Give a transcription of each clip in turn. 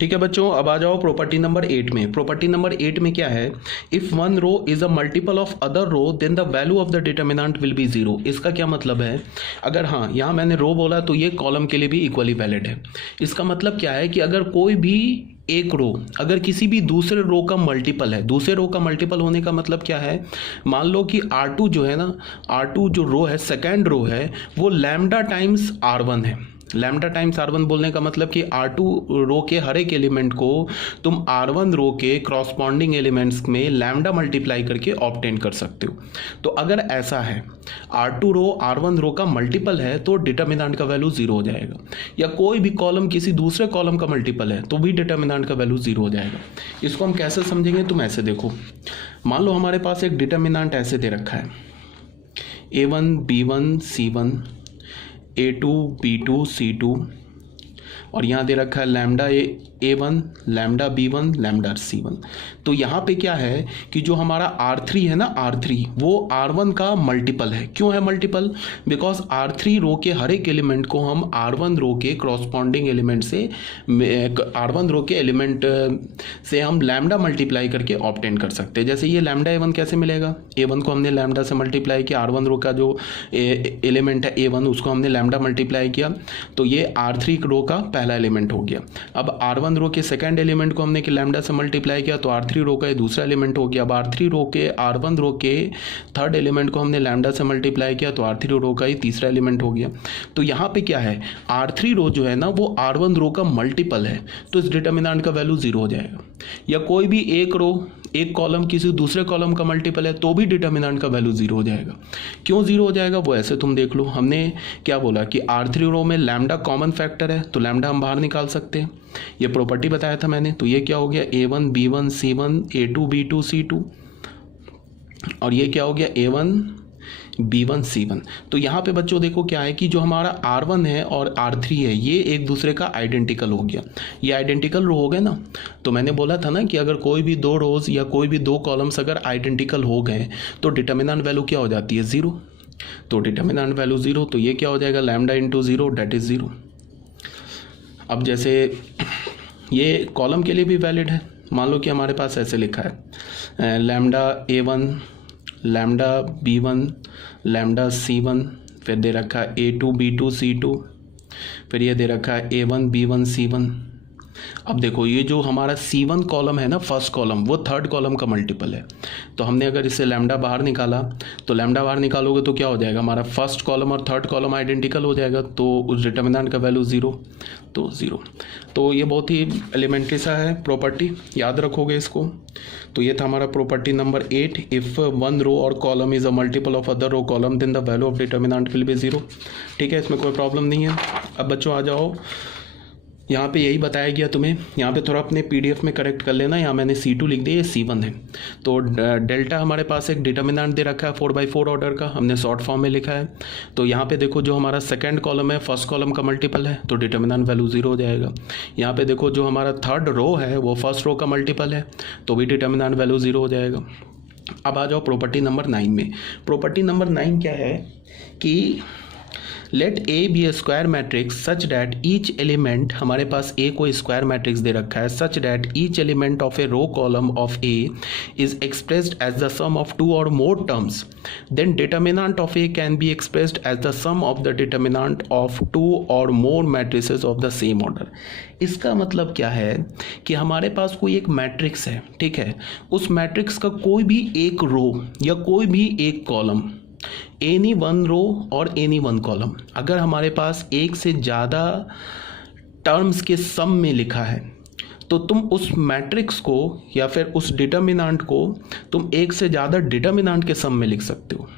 ठीक है बच्चों, अब आ जाओ प्रॉपर्टी नंबर 8 में। प्रॉपर्टी नंबर 8 में क्या है, if one row is a multiple of other row then the value of the determinant will be zero. इसका क्या मतलब है, अगर हाँ यहाँ मैंने रो बोला तो ये कॉलम के लिए भी इक्वली वैलिड है। इसका मतलब क्या है कि अगर कोई भी एक रो अगर किसी भी दूसरे रो का मल्टीपल है, दूसरे रो का मल्टीपल होने का मतलब क्या है, मान लो कि R2 जो है ना, R2 जो रो है, सेकेंड रो है, वो लैम्डा टाइम्स R1 है। लैम्डा टाइम्स R1 बोलने का मतलब कि R2 रो के हर एक एलिमेंट को तुम R1 रो के क्रॉसपॉन्डिंग एलिमेंट्स में लैम्डा मल्टीप्लाई करके ऑब्टेन कर सकते हो। तो अगर ऐसा है, R2 रो R1 रो का मल्टीपल है तो डिटर्मिनेंट का वैल्यू जीरो हो जाएगा, या कोई भी कॉलम किसी दूसरे कॉलम का मल्टीपल है तो भी डिटर्मिनेंट का वैल्यू जीरो हो जाएगा। इसको हम कैसे समझेंगे, तुम ऐसे देखो, मान लो हमारे पास एक डिटर्मिनेंट ऐसे दे रखा है A1 B1 C1 A2 B2 C2, और यहाँ दे रखा है lambda A1 lambda B1 lambda C1। तो यहाँ पे क्या है कि जो हमारा R3 है ना, R3 वो R1 का मल्टीपल है। क्यों है मल्टीपल, बिकॉज R3 रो के हर एक एलिमेंट को हम R1 रो के क्रॉसपॉन्डिंग एलिमेंट से R1 रो के एलिमेंट से हम लैम्डा मल्टीप्लाई करके ऑब्टेन कर सकते हैं। जैसे ये लैम्डा A1 कैसे मिलेगा, A1 को हमने लैम्डा से मल्टीप्लाई किया, R1 रो का जो एलिमेंट है A1 उसको हमने लैम्डा मल्टीप्लाई किया, तो ये R3 रो का पहला एलिमेंट हो गया। अब R1 रो के सेकंड एलिमेंट को हमने कि लैम्डा से मल्टीप्लाई किया तो R3 रो का ये दूसरा एलिमेंट हो गया। अब R3 रो के R1 रो के थर्ड एलिमेंट को हमने लैम्डा से मल्टीप्लाई किया तो R3 रो का ये तीसरा एलिमेंट हो गया। तो यहाँ पे क्या है, R3 रो जो है ना वो R1 रो का मल्टीपल है, तो इस डिटर्मिनेंट का वैल्यू जीरो हो जाएगा। या कोई भी एक रो एक कॉलम किसी दूसरे कॉलम का मल्टीपल है तो भी डिटर्मिनेंट का वैल्यू जीरो हो जाएगा। क्यों जीरो हो जाएगा वो ऐसे तुम देख लो, हमने क्या बोला कि R3 रो में लैम्डा कॉमन फैक्टर है तो लैम्डा हम बाहर निकाल सकते हैं, ये प्रॉपर्टी बताया था मैंने। तो ये क्या हो गया A1 B1 C1 A2 B2 C2, और ये क्या हो गया A1 B1 C1। तो यहाँ पे बच्चों देखो क्या है कि जो हमारा R1 है और R3 है ये एक दूसरे का आइडेंटिकल हो गया, ये आइडेंटिकल रो हो गए ना। तो मैंने बोला था ना कि अगर कोई भी दो रोज या कोई भी दो कॉलम्स अगर आइडेंटिकल हो गए तो डिटर्मिनेंट वैल्यू क्या हो जाती है, जीरो। तो डिटर्मिनेंट वैल्यू जीरो, तो ये क्या हो जाएगा, lambda into zero det is zero. अब जैसे ये कॉलम के लिए भी वैलिड है, मान लो कि हमारे पास ऐसे लिखा है lambda A1 lambda B1 lambda C1, फिर दे रखा है A2 B2 C2, फिर ये दे रखा है A1 B1 C1। अब देखो ये जो हमारा C1 कॉलम है ना, फर्स्ट कॉलम, वो थर्ड कॉलम का मल्टीपल है। तो हमने अगर इससे लैम्डा बाहर निकाला तो लैम्डा बाहर निकालोगे तो क्या हो जाएगा, हमारा फर्स्ट कॉलम और थर्ड कॉलम आइडेंटिकल हो जाएगा, तो उस डिटर्मिनेंट का वैल्यू जीरो, तो जीरो। तो ये बहुत ही एलिमेंट्री सा है प्रॉपर्टी, याद रखोगे इसको। तो ये था हमारा property number 8, if one row और column is a multiple of other row column then the value of determinant will be zero. ठीक है, इसमें कोई प्रॉब्लम नहीं है। अब बच्चों आ जाओ, यहाँ पे यही बताया गया तुम्हें, यहाँ पे थोड़ा अपने PDF में करेक्ट कर लेना, यहाँ मैंने C2 लिख दिया, ये C1 है। तो डेल्टा हमारे पास एक डिटर्मिनेंट दे रखा है 4/4 ऑर्डर का, हमने शॉर्ट फॉर्म में लिखा है। तो यहाँ पे देखो जो हमारा सेकंड कॉलम है फर्स्ट कॉलम का मल्टीपल है तो डिटर्मिनेंट वैल्यू जीरो हो जाएगा। यहाँ पे देखो जो हमारा थर्ड रो है वो फर्स्ट रो का मल्टीपल है तो भी डिटर्मिनेंट वैल्यू जीरो हो जाएगा। अब आ जाओ प्रॉपर्टी नंबर 9 में। प्रॉपर्टी नंबर 9 क्या है कि let A be a square matrix such that each element, हमारे पास A को स्क्वायर मैट्रिक्स दे रखा है, such that each element of a row column of A is expressed as the sum of two or more terms, then determinant of A can be expressed as the sum of the determinant of two or more matrices of the same order. इसका मतलब क्या है कि हमारे पास कोई एक matrix है, ठीक है, उस मैट्रिक्स का कोई भी एक रो या कोई भी एक कॉलम, एनी वन रो और एनी वन कॉलम, अगर हमारे पास एक से ज़्यादा टर्म्स के सम में लिखा है तो तुम उस मैट्रिक्स को या फिर उस डिटर्मिनेंट को तुम एक से ज़्यादा डिटर्मिनेंट के सम में लिख सकते हो।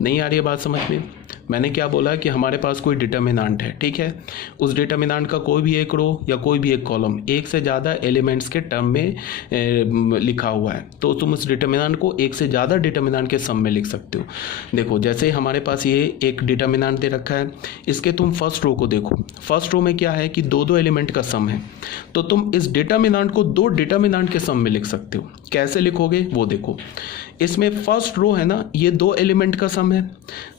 नहीं आ रही है बात समझ में? मैंने क्या बोला कि हमारे पास कोई डिटर्मिनेंट है, ठीक है, उस डिटर्मिनेंट का कोई भी एक रो या कोई भी एक कॉलम एक से ज़्यादा एलिमेंट्स के टर्म में लिखा हुआ है तो तुम उस डिटर्मिनेंट को एक से ज़्यादा डिटर्मिनेंट के सम में लिख सकते हो। देखो जैसे हमारे पास ये एक डिटर्मिनेंट दे रखा है, इसके तुम फर्स्ट रो को देखो, फर्स्ट रो में क्या है कि दो एलिमेंट का सम है, तो तुम इस डिटर्मिनेंट को दो डिटर्मिनेंट के सम में लिख सकते हो। कैसे लिखोगे वो देखो, इसमें फर्स्ट रो है ना, ये दो एलिमेंट का सम है,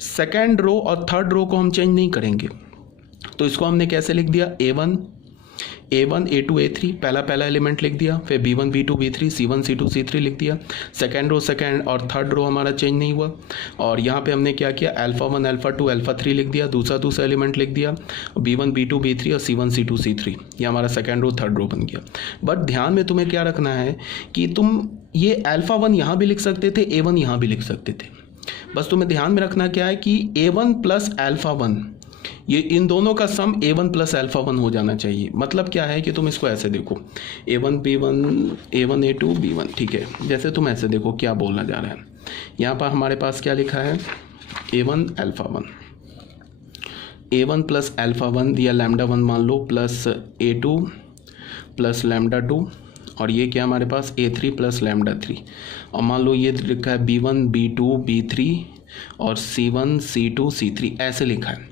सेकेंड रो और थर्ड रो को हम चेंज नहीं करेंगे तो इसको हमने कैसे लिख दिया, A1 A1 A2 A3 पहला एलिमेंट लिख दिया, फिर B1 B2 B3 C1 C2 C3 लिख दिया। सेकेंड रो सेकेंड और थर्ड रो हमारा चेंज नहीं हुआ। और यहाँ पे हमने क्या किया, α1 α2 α3 लिख दिया, दूसरा एलिमेंट लिख दिया, B1 B2 B3 और C1 C2 C3, ये हमारा सेकेंड रो थर्ड रो बन गया। बट ध्यान में तुम्हें क्या रखना है कि तुम ये α1 यहाँ भी लिख सकते थे, A1 यहाँ भी लिख सकते थे। बस तुम्हें ध्यान में रखना क्या है कि A1 प्लस α1, ये इन दोनों का सम A1 प्लस α1 हो जाना चाहिए। मतलब क्या है कि तुम इसको ऐसे देखो, A1 B1 A1 A2 B1, ठीक है। जैसे तुम ऐसे देखो क्या बोलना जा रहा है, यहाँ पर हमारे पास क्या लिखा है, A1 α1, A1 प्लस α1 या λ1 मान लो, प्लस A2 प्लस λ2, और ये क्या हमारे पास A3 प्लस λ3, और मान लो ये लिखा है B1 B2 B3 और C1 C2 C3 ऐसे लिखा है।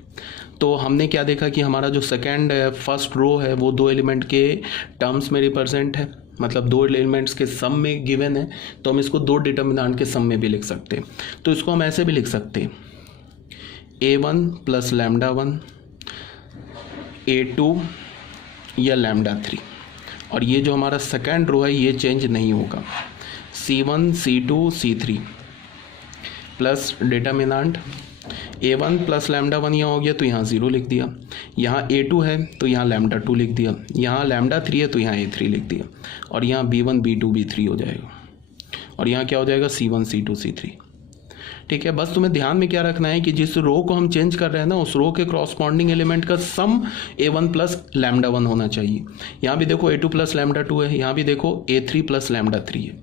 तो हमने क्या देखा कि हमारा जो सेकेंड फर्स्ट रो है वो दो एलिमेंट के टर्म्स में रिप्रेजेंट है, मतलब दो एलिमेंट्स के सम में गिवन है, तो हम इसको दो डिटर्मिनेंट के सम में भी लिख सकते हैं। तो इसको हम ऐसे भी लिख सकते हैं, A1 प्लस λ1 A2 या λ3, और ये जो हमारा सेकेंड रो है ये चेंज नहीं होगा, C1 C2 C3 plus determinant A1 plus λ1 यहाँ हो गया तो यहाँ 0 लिख दिया, यहाँ A2 है तो यहाँ λ2 लिख दिया, यहाँ λ3 है तो यहाँ A3 लिख दिया, और यहाँ B1 B2 B3 हो जाएगा, और यहाँ क्या हो जाएगा C1 C2 C3। ठीक है, बस तुम्हें ध्यान में क्या रखना है कि जिस रो को हम चेंज कर रहे हैं ना, उस रो के क्रॉसपॉन्डिंग एलिमेंट का सम A1 प्लस λ1 होना चाहिए। यहाँ भी देखो A2 प्लस λ2 है, यहाँ भी देखो A3 प्लस λ3 है।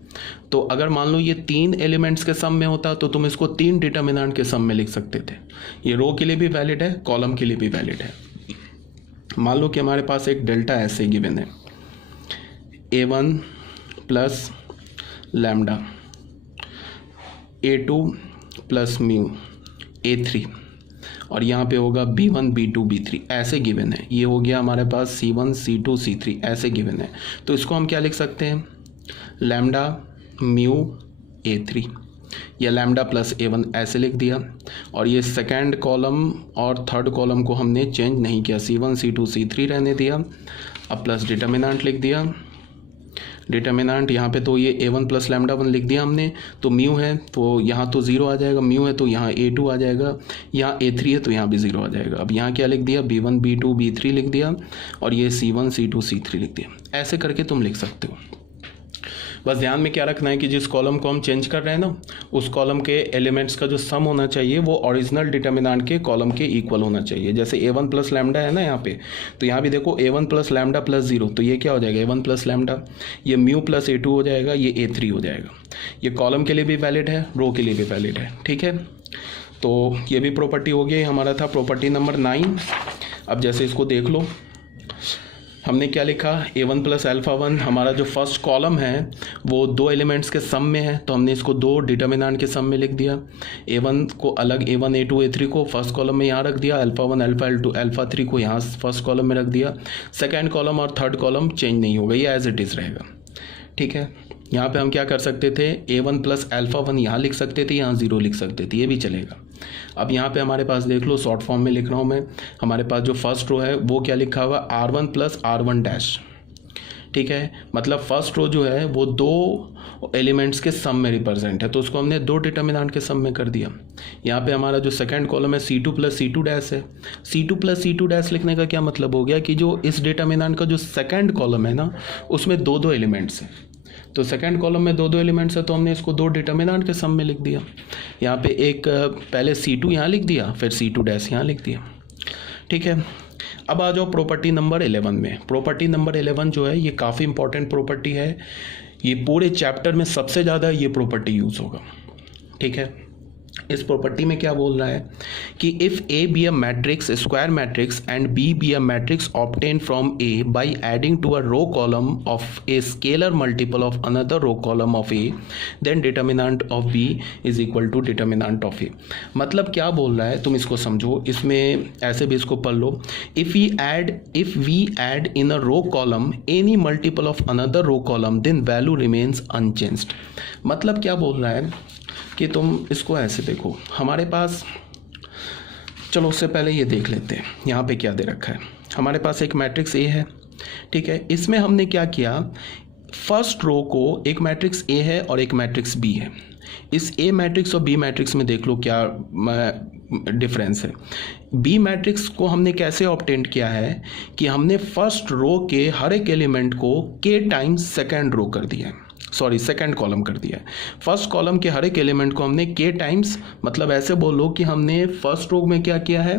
तो अगर मान लो ये तीन एलिमेंट्स के सम में होता तो तुम इसको तीन डिटर्मिनेंट के सम में लिख सकते थे। ये रो के लिए भी वैलिड है, कॉलम के लिए भी वैलिड है। मान लो कि हमारे पास एक डेल्टा ऐसे गिवन है, A1 plus lambda A2 plus mu A3, और यहाँ पे होगा B1 B2 B3 ऐसे गिवन है। ये हो गया हमारे पास C1 C2 C3 ऐसे गिवन है। तो इसको हम क्या लिख सकते हैं, लैम्डा म्यू A3 या लैम्डा प्लस A1 ऐसे लिख दिया, और ये सेकेंड कॉलम और थर्ड कॉलम को हमने चेंज नहीं किया, C1 C2 C3 रहने दिया। अब प्लस डिटर्मिनेंट लिख दिया, डिटर्मिनेंट यहाँ पे तो ये A1 प्लस λ1 लिख दिया हमने, तो म्यू है तो यहाँ तो 0 आ जाएगा, म्यू है तो यहाँ A2 आ जाएगा, यहाँ A3 है तो यहाँ भी 0 आ जाएगा। अब यहाँ क्या लिख दिया, B1 B2 B3 लिख दिया, और ये C1 C2 C3 लिख दिया। ऐसे करके तुम लिख सकते हो। बस ध्यान में क्या रखना है कि जिस कॉलम को हम चेंज कर रहे हैं ना, उस कॉलम के एलिमेंट्स का जो सम होना चाहिए वो ओरिजिनल डिटर्मिनेंट के कॉलम के इक्वल होना चाहिए। जैसे A1 प्लस लैम्डा है ना यहाँ पे, तो यहाँ भी देखो A1 प्लस लैम्डा प्लस 0, तो ये क्या हो जाएगा A1 प्लस लैम्डा, ये म्यू प्लस A2 हो जाएगा, ये A3 हो जाएगा। ये कॉलम के लिए भी वैलिड है, रो के लिए भी वैलिड है। ठीक है, तो ये भी प्रॉपर्टी हो गई, हमारा था प्रॉपर्टी नंबर 9। अब जैसे इसको देख लो, हमने क्या लिखा, A1 प्लस α1 हमारा जो फर्स्ट कॉलम है वो दो एलिमेंट्स के सम में है, तो हमने इसको दो डिटर्मिनेंट के सम में लिख दिया। A1 को अलग, A1 A2 A3 को फर्स्ट कॉलम में यहाँ रख दिया, α1 α2 α3 को यहाँ फर्स्ट कॉलम में रख दिया। सेकेंड कॉलम और थर्ड कॉलम चेंज नहीं होगा, ये एज इट इज़ रहेगा। ठीक है, यहाँ पे हम क्या कर सकते थे, A1 प्लस α1 यहाँ लिख सकते थे, यहाँ 0 लिख सकते थे, ये भी चलेगा। अब यहाँ पे हमारे पास देख लो, शॉर्ट फॉर्म में लिख रहा हूँ मैं, हमारे पास जो फर्स्ट रो है वो क्या लिखा हुआ, R1 प्लस R1 डैश। ठीक है, मतलब फर्स्ट रो जो है वो दो एलिमेंट्स के सम में रिप्रेजेंट है, तो उसको हमने दो डिटर्मिनेंट के सम में कर दिया। यहाँ पे हमारा जो सेकंड कॉलम है C2 प्लस C2 डैश है। C2 प्लस C2 डैश लिखने का क्या मतलब हो गया कि जो इस डिटर्मिनेंट का जो सेकंड कॉलम है ना, उसमें दो दो एलिमेंट्स हैं, तो सेकंड कॉलम में दो दो एलिमेंट्स है, तो हमने इसको दो डिटर्मिनेंट के सम में लिख दिया। यहाँ पे एक पहले C2 यहाँ लिख दिया, फिर C2 डैश यहाँ लिख दिया। ठीक है, अब आ जाओ प्रॉपर्टी नंबर 11 में। प्रॉपर्टी नंबर 11 जो है ये काफ़ी इंपॉर्टेंट प्रॉपर्टी है, ये पूरे चैप्टर में सबसे ज़्यादा ये प्रॉपर्टी यूज़ होगा। ठीक है, इस प्रॉपर्टी में क्या बोल रहा है कि if A be a matrix, square matrix, and B be a matrix obtain from A by adding to a row column of a scalar multiple of another row column of A, then determinant of B is equal to determinant of A। मतलब क्या बोल रहा है, तुम इसको समझो, इसमें ऐसे भी इसको पढ़ लो, if we add in a row column any multiple of another row column then value remains unchanged. मतलब क्या बोल रहा है कि तुम इसको ऐसे देखो, हमारे पास, चलो उससे पहले ये देख लेते हैं यहाँ पे क्या दे रखा है। हमारे पास एक मैट्रिक्स A है, ठीक है, इसमें हमने क्या किया, फर्स्ट रो को, एक मैट्रिक्स ए है और एक मैट्रिक्स बी है, इस ए मैट्रिक्स और बी मैट्रिक्स में देख लो क्या डिफरेंस है। बी मैट्रिक्स को हमने कैसे ऑब्टेन किया है कि हमने फर्स्ट रो के हर एक एलिमेंट को के टाइम्स सेकेंड रो कर दिया है, सॉरी सेकेंड कॉलम कर दिया है। फर्स्ट कॉलम के हर एक एलिमेंट को हमने के टाइम्स, मतलब ऐसे बोलो कि हमने फर्स्ट रो में क्या किया है,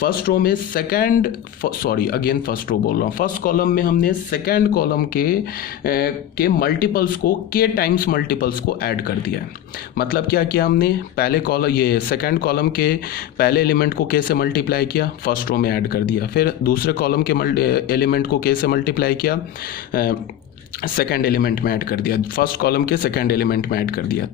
फर्स्ट रो में second, sorry again first row बोल रहा हूँ, फर्स्ट कॉलम में हमने सेकेंड कॉलम के मल्टीपल्स को, के टाइम्स मल्टीपल्स को ऐड कर दिया है। मतलब क्या किया हमने, पहले कॉलम, ये सेकेंड कॉलम के पहले एलिमेंट को के से मल्टीप्लाई किया, फर्स्ट रो में ऐड कर दिया, फिर दूसरे कॉलम के एलिमेंट को के से मल्टीप्लाई किया, सेकेंड एलिमेंट में ऐड कर दिया, फर्स्ट कॉलम के सेकेंड एलिमेंट में ऐड कर दिया,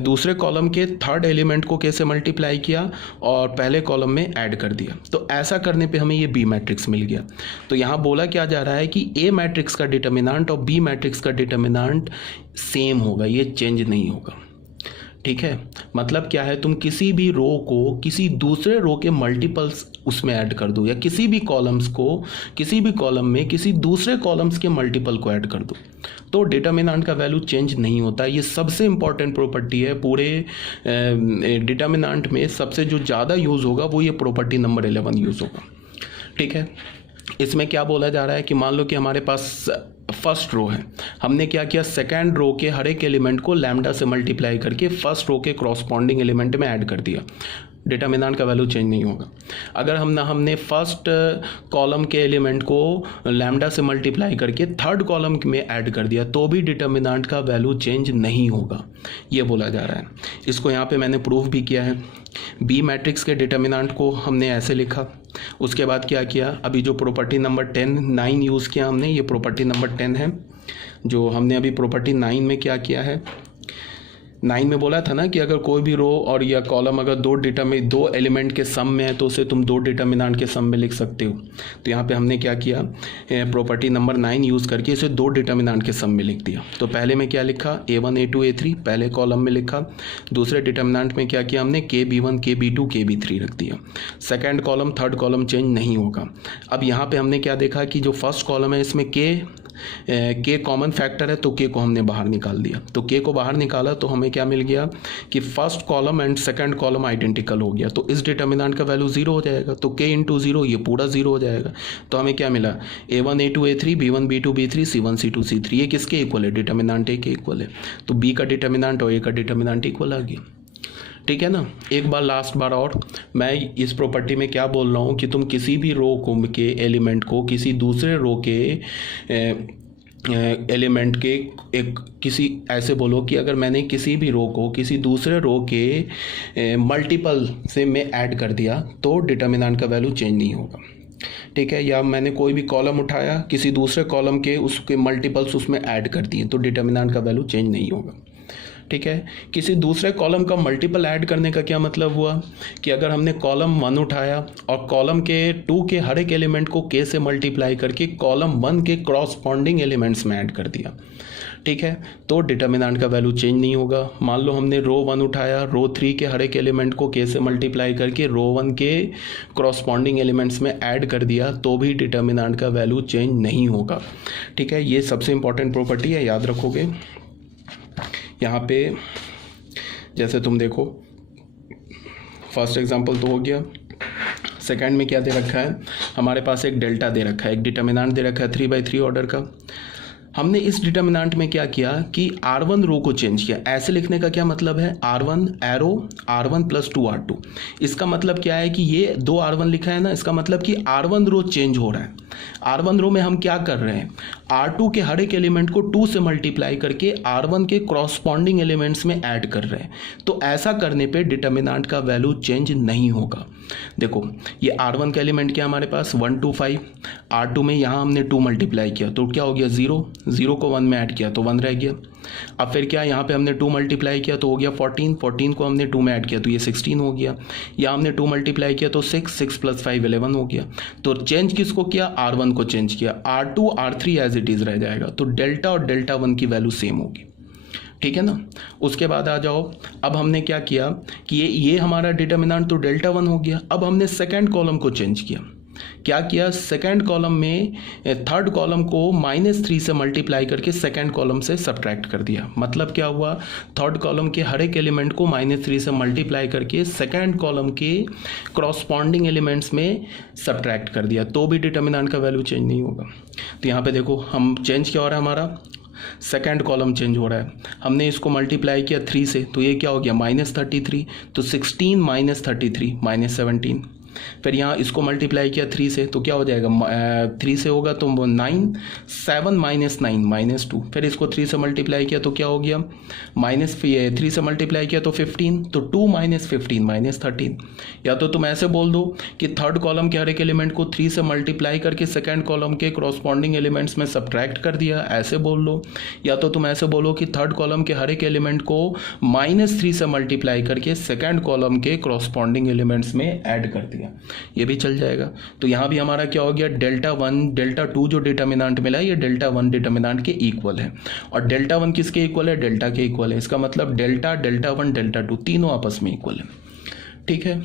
दूसरे कॉलम के थर्ड एलिमेंट को कैसे मल्टीप्लाई किया और पहले कॉलम में ऐड कर दिया। तो ऐसा करने पे हमें ये बी मैट्रिक्स मिल गया। तो यहाँ बोला क्या जा रहा है कि ए मैट्रिक्स का डिटर्मिनेंट और बी मैट्रिक्स का डिटर्मिनेंट सेम होगा, ये चेंज नहीं होगा। ठीक है, मतलब क्या है, तुम किसी भी रो को किसी दूसरे रो के मल्टीपल्स उसमें ऐड कर दो, या किसी भी कॉलम्स को किसी भी कॉलम में किसी दूसरे कॉलम्स के मल्टीपल को ऐड कर दो, तो डिटर्मिनेंट का वैल्यू चेंज नहीं होता। ये सबसे इंपॉर्टेंट प्रॉपर्टी है, पूरे डिटर्मिनेंट में सबसे जो ज़्यादा यूज़ होगा वो ये प्रॉपर्टी नंबर 11 यूज़ होगा। ठीक है, इसमें क्या बोला जा रहा है कि मान लो कि हमारे पास फर्स्ट रो है, हमने क्या किया, सेकेंड रो के हर एक एलिमेंट को लैम्डा से मल्टीप्लाई करके फर्स्ट रो के क्रॉसपॉन्डिंग एलिमेंट में ऐड कर दिया, डिटर्मिनेंट का वैल्यू चेंज नहीं होगा। अगर हमने फर्स्ट कॉलम के एलिमेंट को लैम्डा से मल्टीप्लाई करके थर्ड कॉलम में ऐड कर दिया तो भी डिटर्मिनेंट का वैल्यू चेंज नहीं होगा, ये बोला जा रहा है। इसको यहाँ पे मैंने प्रूफ भी किया है। बी मैट्रिक्स के डिटर्मिनेंट को हमने ऐसे लिखा, उसके बाद क्या किया, अभी जो प्रॉपर्टी नंबर 9 यूज़ किया हमने, ये प्रॉपर्टी नंबर 10 है। जो हमने अभी प्रॉपर्टी 9 में क्या किया है, 9 में बोला था ना कि अगर कोई भी रो और या कॉलम अगर दो एलिमेंट के सम में है तो उसे तुम दो डिटर्मिनेंट के सम में लिख सकते हो। तो यहाँ पे हमने क्या किया, प्रॉपर्टी नंबर 9 यूज़ करके इसे दो डिटर्मिनेंट के सम में लिख दिया। तो पहले में क्या लिखा, a1 a2 a3 पहले कॉलम में लिखा, दूसरे डिटर्मिनेंट में क्या किया हमने, kb1 kb2 kb3 रख दिया। Second column third column change नहीं होगा। अब यहाँ पर हमने क्या देखा कि जो फर्स्ट कॉलम है इसमें के कॉमन फैक्टर है, तो के को हमने बाहर निकाल दिया। तो के को बाहर निकाला तो हमें क्या मिल गया कि first column and second column identical हो गया, तो इस डिटर्मिनेंट का वैल्यू 0 हो जाएगा। तो के इंटू 0 ये पूरा 0 हो जाएगा। तो हमें क्या मिला, a1 a2 a3 b1 b2 b3 c1 c2 c3, ये किसके इक्वल है, डिटर्मिनेंट ए के इक्वल है। तो बी का डिटर्मिनेंट और ए का डिटर्मिनेंट इक्वल आ गया। ठीक है ना। एक बार लास्ट बार और मैं इस प्रॉपर्टी में क्या बोल रहा हूँ कि तुम किसी भी रो के एलिमेंट को किसी दूसरे रो के एलिमेंट के एक किसी ऐसे बोलो कि अगर मैंने किसी भी रो को किसी दूसरे रो के मल्टीपल से मैं ऐड कर दिया तो डिटर्मिनेंट का वैल्यू चेंज नहीं होगा। ठीक है, या मैंने कोई भी कॉलम उठाया किसी दूसरे कॉलम के उसके मल्टीपल्स उसमें ऐड कर दिए तो डिटर्मिनेंट का वैल्यू चेंज नहीं होगा। ठीक है, किसी दूसरे कॉलम का मल्टीपल ऐड करने का क्या मतलब हुआ कि अगर हमने कॉलम 1 उठाया और कॉलम के 2 के हर एक एलिमेंट को के से मल्टीप्लाई करके कॉलम 1 के क्रॉसपॉन्डिंग एलिमेंट्स में ऐड कर दिया, ठीक है, तो डिटर्मिनेंट का वैल्यू चेंज नहीं होगा। मान लो हमने रो 1 उठाया, रो 3 के हर एक एलिमेंट को के से मल्टीप्लाई करके रो 1 के क्रॉसपॉन्डिंग एलिमेंट्स में ऐड कर दिया तो भी डिटर्मिनेंट का वैल्यू चेंज नहीं होगा। ठीक है, ये सबसे इंपॉर्टेंट प्रॉपर्टी है, याद रखोगे। यहाँ पे जैसे तुम देखो फर्स्ट एग्जांपल तो हो गया, सेकंड में क्या दे रखा है, हमारे पास एक डेल्टा दे रखा है, एक डिटर्मिनेंट दे रखा है 3/3 ऑर्डर का। हमने इस डिटर्मिनेंट में क्या किया कि R1 रो को चेंज किया। ऐसे लिखने का क्या मतलब है, R1 एरो R1 + 2R2। इसका मतलब क्या है कि ये 2 R1 लिखा है ना, इसका मतलब कि R1 रो चेंज हो रहा है। R1 रो में हम क्या कर रहे हैं, R2 के हर एक एलिमेंट को 2 से मल्टीप्लाई करके R1 के क्रॉसपॉन्डिंग एलिमेंट्स में ऐड कर रहे हैं। तो ऐसा करने पे डिटर्मिनेंट का वैल्यू चेंज नहीं होगा। देखो ये R1 का एलिमेंट क्या हमारे पास 1 2 5, R2 में यहाँ हमने 2 मल्टीप्लाई किया तो क्या हो गया 0, 0 को 1 में ऐड किया तो 1 रह गया। अब फिर क्या, यहाँ पे हमने 2 मल्टीप्लाई किया तो हो गया 14, 14 को हमने 2 में ऐड किया तो ये 16 हो गया। या हमने 2 मल्टीप्लाई किया तो 6, 6 + 5 11 हो गया। तो चेंज किसको किया, R1 को चेंज किया। R2 R3 as it is रह जाएगा। तो डेल्टा और डेल्टा 1 की वैल्यू सेम होगी। ठीक है ना। उसके बाद आ जाओ, अब हमने क्या किया कि ये हमारा डिटर्मिनेंट तो डेल्टा 1 हो गया। अब हमने सेकेंड कॉलम को चेंज किया। क्या किया, सेकंड कॉलम में थर्ड कॉलम को -3 से मल्टीप्लाई करके सेकंड कॉलम से सब्ट्रैक्ट कर दिया। मतलब क्या हुआ, थर्ड कॉलम के हर एक एलिमेंट को -3 से मल्टीप्लाई करके सेकंड कॉलम के क्रॉसपॉन्डिंग एलिमेंट्स में सब्ट्रैक्ट कर दिया, तो भी डिटर्मिनेंट का वैल्यू चेंज नहीं होगा। तो यहाँ पे देखो हम चेंज क्या हो रहा है, हमारा सेकंड कॉलम चेंज हो रहा है। हमने इसको मल्टीप्लाई किया 3 से, तो ये क्या हो गया -33, तो 16 - 33 -17। फिर यहाँ इसको मल्टीप्लाई किया 3 से, तो क्या हो जाएगा, 3 से होगा तो 9, 7 - 9 -2। फिर इसको 3 से मल्टीप्लाई किया तो क्या हो गया, 3 से मल्टीप्लाई किया तो 15, तो 2 - 15 -13। या तो तुम ऐसे बोल दो कि थर्ड कॉलम के हर एक एलिमेंट को 3 से मल्टीप्लाई करके सेकेंड कॉलम के क्रॉसपॉन्डिंग एलिमेंट्स में सब्ट्रैक्ट कर दिया, ऐसे बोल लो। या तो तुम ऐसे बोलो कि थर्ड कॉलम के हर एक एलिमेंट को -3 से मल्टीप्लाई करके सेकेंड कॉलम के क्रॉसपॉन्डिंग एलिमेंट्स में ऐड कर दिया, ये भी चल जाएगा। तो यहाँ भी हमारा क्या हो गया, Δ1 Δ2 जो डिटर्मिनेंट मिला है ये Δ1 डिटर्मिनेंट के इक्वल है, और Δ1 किसके इक्वल है, डेल्टा के इक्वल है। इसका मतलब Δ, Δ1 Δ2 तीनों आपस में इक्वल है। ठीक है।